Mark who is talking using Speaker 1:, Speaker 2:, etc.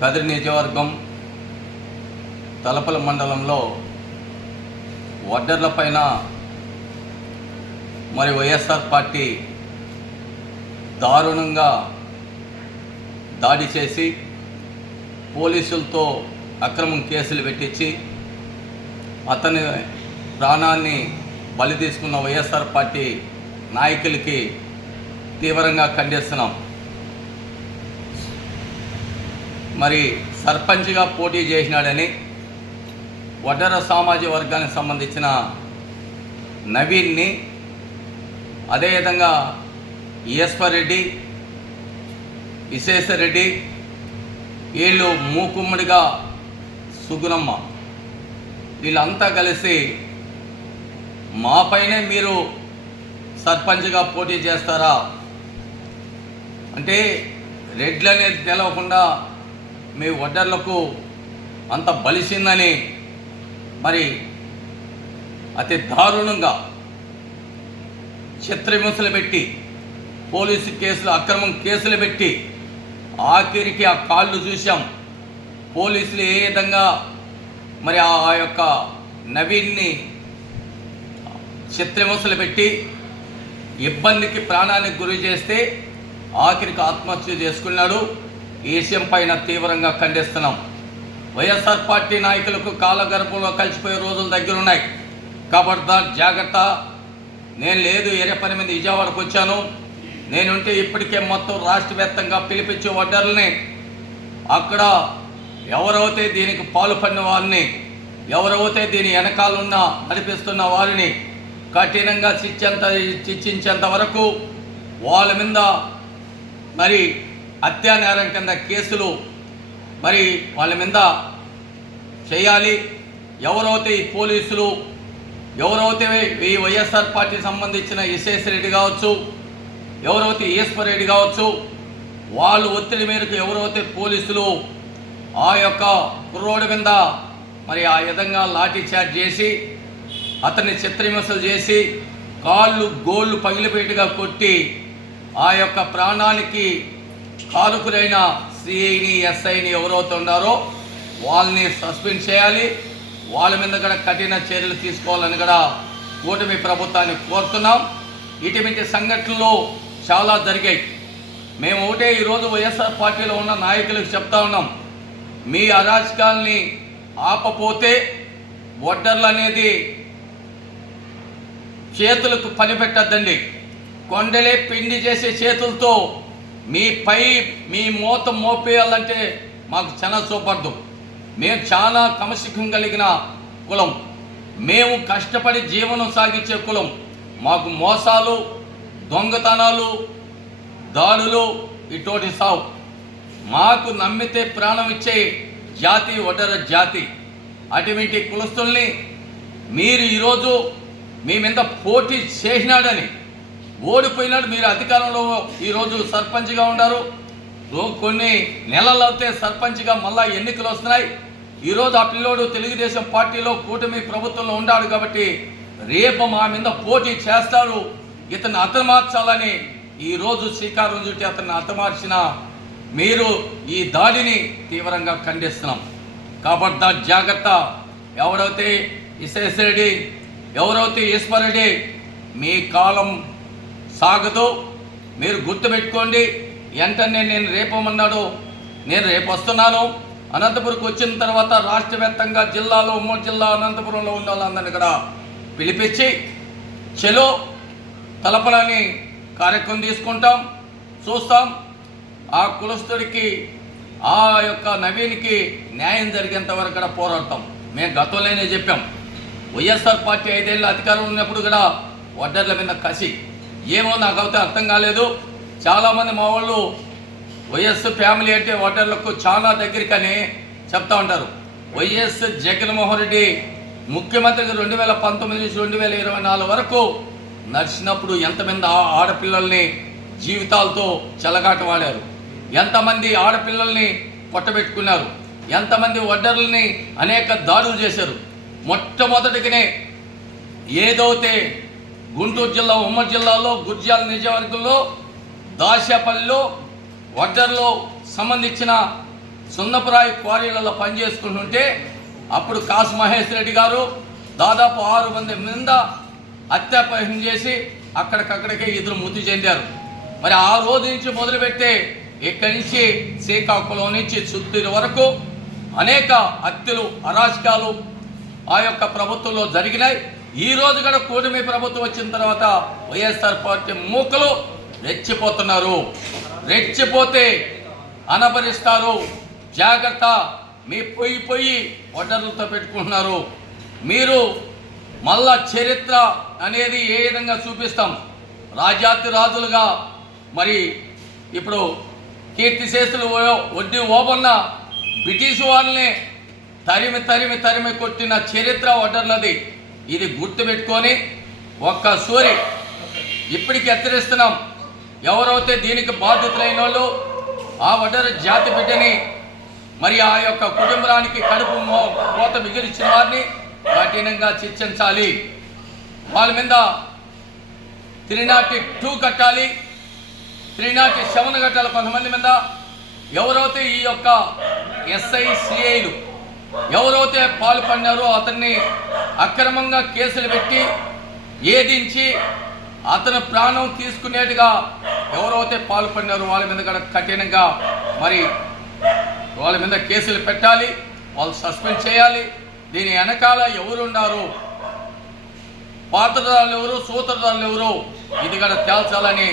Speaker 1: కదిరి నియోజకవర్గం తలపల మండలంలో వడ్డర్ల పైన మరి వైఎస్ఆర్ పార్టీ దారుణంగా దాడి చేసి పోలీసులతో అక్రమం కేసులు పెట్టించి అతని ప్రాణాన్ని బలి తీసుకున్న వైఎస్ఆర్ పార్టీ నాయకులకి తీవ్రంగా ఖండిస్తున్నాం. మరి సర్పంచ్గా పోటీ చేసినాడని వడ్డర సామాజిక వర్గానికి సంబంధించిన నవీన్ని అదేవిధంగా ఈశ్వర్ రెడ్డి విశేషరెడ్డి వీళ్ళు మూకుమ్మడిగా సుగుణమ్మ. వీళ్ళంతా కలిసి మాపైనే మీరు సర్పంచ్గా పోటీ చేస్తారా? అంటే రెడ్లు అనేది తెలవకుండా మీ ఒడ్డర్లకు అంత బలిసిందని మరి అతి దారుణంగా చిత్రహింసలు పెట్టి పోలీసు కేసులు అక్రమం కేసులు పెట్టి ఆఖరికి ఆ కాళ్ళు చూసాం పోలీసులు ఏ విధంగా మరి ఆ ఆ యొక్క నవీన్ని చిత్రహింసలు పెట్టి ఇబ్బందికి ప్రాణానికి గురి చేస్తే ఆఖరికి ఆత్మహత్య చేసుకున్నాడు. ఈ విషయం పైన తీవ్రంగా ఖండిస్తున్నాం. వైఎస్ఆర్ పార్టీ నాయకులకు కాలగర్భంలో కలిసిపోయే రోజులు దగ్గరున్నాయి. కాబట్టి జాగ్రత్త. నేను లేదు ఏరే పని మీద విజయవాడకు వచ్చాను. నేనుంటే ఇప్పటికే మొత్తం రాష్ట్ర వ్యాప్తంగా పిలిపించే వడ్డర్లని అక్కడ ఎవరైతే దీనికి పాలు పడిన వారిని ఎవరైతే దీని వెనకాలన్న నడిపిస్తున్న వారిని కఠినంగా శిక్షంత శిక్షించేంత వరకు వాళ్ళ మీద మరి హత్యానేరం కింద కేసులు మరి వాళ్ళ మీద చేయాలి. ఎవరైతే ఈ పోలీసులు ఎవరైతే ఈ వైఎస్ఆర్ పార్టీ సంబంధించిన విశేష రెడ్డి కావచ్చు ఎవరైతే ఈశ్వర్ రెడ్డి కావచ్చు వాళ్ళు ఒత్తిడి మేరకు ఎవరైతే పోలీసులు ఆ యొక్క కుర్రోడి మీద మరి ఆ విధంగా లాఠీ చార్జ్ చేసి అతన్ని చిత్రహింసలు చేసి కాళ్ళు గోళ్ళు పగిలిపెట్టుగా కొట్టి ఆ యొక్క ప్రాణానికి కాలుకులైన సిఐని ఎస్ఐని ఎవరైతే ఉన్నారో వాళ్ళని సస్పెండ్ చేయాలి. వాళ్ళ మీద కూడా కఠిన చర్యలు తీసుకోవాలని కూడా కూటమి ప్రభుత్వాన్ని కోరుతున్నాం. ఇటువంటి సంఘటనలు చాలా జరిగాయి. మేము ఒకటే ఈరోజు వైఎస్ఆర్ పార్టీలో ఉన్న నాయకులకు చెప్తా ఉన్నాం. మీ అరాచకాల్ని ఆపపోతే ఒడ్డర్లు అనేది చేతులకు పని పెట్టద్దండి కొండలే పిండి చేసే చేతులతో మీ పై మీ మూత మోపేయాలంటే మాకు చాలా చూపడదు మేము చాలా క్రమశిక్షణ కలిగిన కులం. మేము కష్టపడి జీవనం సాగించే కులం. మాకు మోసాలు దొంగతనాలు దాడులు ఇటువంటి సావు. మాకు నమ్మితే ప్రాణం ఇచ్చే జాతి ఒడర జాతి. అటువంటి కులస్తుల్ని మీరు ఈరోజు మీ మీద పోటీ చేసినాడని ఓడిపోయినాడు మీరు అధికారంలో ఈరోజు సర్పంచ్గా ఉన్నారు కొన్ని నెలలు అయితే సర్పంచ్గా మళ్ళా ఎన్నికలు వస్తున్నాయి. ఈరోజు ఆ పిల్లోడు తెలుగుదేశం పార్టీలో కూటమి ప్రభుత్వంలో ఉన్నాడు కాబట్టి రేపు మా మీద పోటీ చేస్తారు ఇతను అతమార్చాలని ఈరోజు శ్రీకారం చుట్టి అతన్ని అతమార్చిన మీరు ఈ దాడిని తీవ్రంగా ఖండిస్తున్నాం. కాబట్టి జాగ్రత్త. ఎవరైతే విశ్వేశ్వరెడ్డి ఎవరైతే ఈశ్వరెడ్డి మీ కాలం సాగదు మీరు గుర్తుపెట్టుకోండి వెంటనే నేను రేపమన్నాడు నేను రేపు వస్తున్నాను అనంతపురంకి వచ్చిన తర్వాత రాష్ట్ర వ్యాప్తంగా జిల్లాలో ఉమ్మడి జిల్లా అనంతపురంలో ఉన్న వాళ్ళందరినీ కూడా పిలిపించి చెలో తలపలని కార్యక్రమం తీసుకుంటాం చూస్తాం. ఆ కులస్తుడికి ఆ యొక్క నవీన్కి న్యాయం జరిగేంత వరకు కూడా పోరాడతాం. మేము గతంలోనే చెప్పాం. వైఎస్ఆర్ పార్టీ ఐదేళ్ళు అధికారంలో ఉన్నప్పుడు కూడా వడ్డర్ల మీద కసి ఏమో నాకు అయితే అర్థం కాలేదు. చాలామంది మా వాళ్ళు వైఎస్ ఫ్యామిలీ అంటే ఓటర్లకు చాలా దగ్గరికని చెప్తా ఉంటారు. వైఎస్ జగన్మోహన్ రెడ్డి ముఖ్యమంత్రిగా రెండు వేల పంతొమ్మిది నుంచి రెండు వేల ఇరవై నాలుగు వరకు నడిచినప్పుడు ఎంతమంది ఆడపిల్లల్ని జీవితాలతో చెలగాటవాడారు ఎంతమంది ఆడపిల్లల్ని పొట్టబెట్టుకున్నారు ఎంతమంది వడ్డర్లని అనేక దాడులు చేశారు. మొట్టమొదటిగానే ఏదైతే గుంటూరు జిల్లా ఉమ్మడి జిల్లాలో గుర్జాల నియోజకవర్గంలో దాశాపల్లిలో వడ్డర్లో సంబంధించిన సున్నపురాయి క్వారీలలో పనిచేసుకుంటుంటే అప్పుడు కాసు మహేష్ రెడ్డి గారు దాదాపు ఆరు మంది మీద హత్యాపహం చేసి అక్కడికక్కడికే ఇద్దరు మృతి చెందారు. మరి ఆ రోజు నుంచి మొదలుపెట్టే ఇక్కడి నుంచి శ్రీకాకుళం నుంచి చిత్తూరు వరకు అనేక హత్యలు అరాచకాలు ఆ యొక్క ప్రభుత్వంలో జరిగినాయి. ఈ రోజు కూడా కూటమి ప్రభుత్వం వచ్చిన తర్వాత వైఎస్ఆర్ పార్టీ మూకలు రెచ్చిపోతున్నారు. రెచ్చిపోతే అనభరిస్తారు జాగ్రత్త. మీ పొయ్యి పొయ్యి ఒడ్డర్లతో పెట్టుకుంటున్నారు. మీరు మళ్ళా చరిత్ర అనేది ఏ విధంగా చూపిస్తాం? రాజాతి రాజులుగా మరి ఇప్పుడు కీర్తిశేషులు వడ్డీ ఓబన్న బ్రిటిష్ వాళ్ళని తరిమి తరిమి తరిమి కొట్టిన చరిత్ర ఒడ్డర్లది ఇది గుర్తుపెట్టుకొని ఒక్క సూరి ఇప్పటికి హెచ్చరిస్తున్నాం. ఎవరైతే దీనికి బాధితులైన వాళ్ళు ఆ వడ్డర జాతి బిడ్డని మరి ఆ యొక్క కుటుంబానికి కడుపు కోత మిగిలిచిన వారిని కఠినంగా శిక్షించాలి. వాళ్ళ మీద త్రీ నాటి టూ కట్టాలి. త్రీ నాటి సెవెన్ కట్టాలి కొంతమంది మీద. ఎవరైతే ఈ యొక్క ఎస్ఐ సిఐలు ఎవరైతే పాల్పడినారో అతన్ని అక్రమంగా కేసులు పెట్టి ఏదించి అతను ప్రాణం తీసుకునేట్టుగా ఎవరైతే పాల్పడినారో వాళ్ళ మీద కూడా కఠినంగా మరి వాళ్ళ మీద కేసులు పెట్టాలి వాళ్ళు సస్పెండ్ చేయాలి. దీని వెనకాల ఎవరున్నారు పాత్రదారులు ఎవరు? సూత్రధారులు ఎవరు? ఇది కూడా తేల్చాలని